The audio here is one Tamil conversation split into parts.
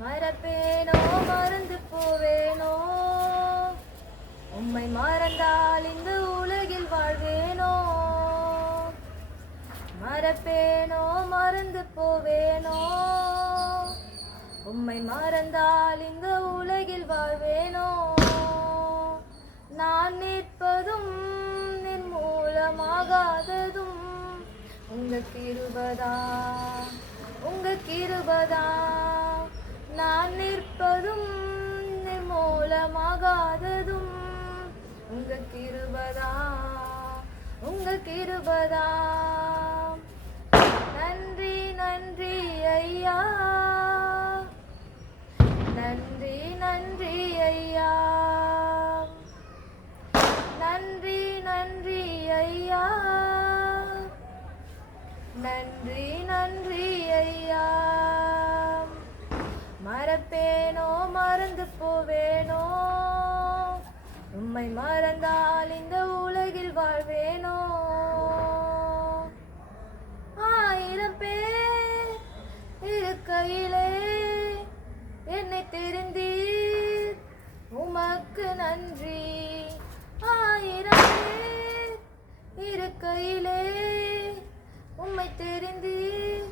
மறப்பேனோ மறந்து போவேனோ, உம்மை மறந்தால் இந்த உலகில் வாழ்வேனோ. மறப்பேனோ மறந்து போவேனோ, உம்மை மறந்தால் இந்த உலகில் வாழ்வேனோ. நான் நிற்பதும் நிர்மூலமாகாததும் உங்க கிருபதா, உங்க கிருபதா. நான் நிற்பதும் நிர்மூலமாகாததும் உங்க கிருபதா, உங்க கிருபதா. நன்றி நன்றி ஐயா, நன்றி நன்றி ஐயா, நன்றி நன்றி ஐயா, நன்றி நன்றி ஐயா. மறப்பேனோ மறந்து போவேனோ, உம்மை மறந்தால் இந்த உலகில் வாழ்வேனோ. 1000 பேர் இருக்கையிலே என்னை தெரிந்தீர், உமக்கு நன்றி. 1000 பேர் இருக்கையிலே உம்மை தெரிந்தீர்,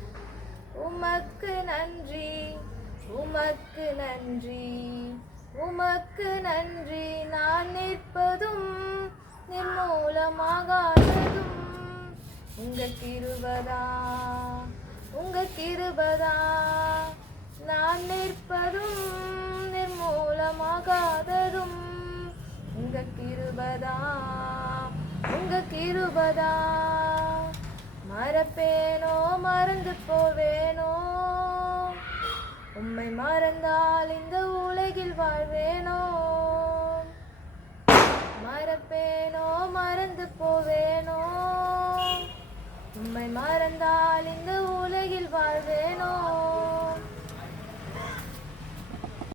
உமக்கு நன்றி, உமக்கு நன்றி, உமக்கு நன்றி. நான் நிற்பதும் நிர்மூலமாகாததும் உங்க கிருபதா, உங்க கிருபதா. நான் நிற்பதும் நிர்மூலமாகாததும் உங்க கிருபதா, உங்க கிருபதா. மறப்பேனோ மறந்து போவேனோ, உம்மை மறந்தால் இந்த உலகில் வாழ்வேனோ. மறப்பேனோ மறந்து போவேனோ, உம்மை மறந்தால் இந்த உலகில் வாழ்வேனோ.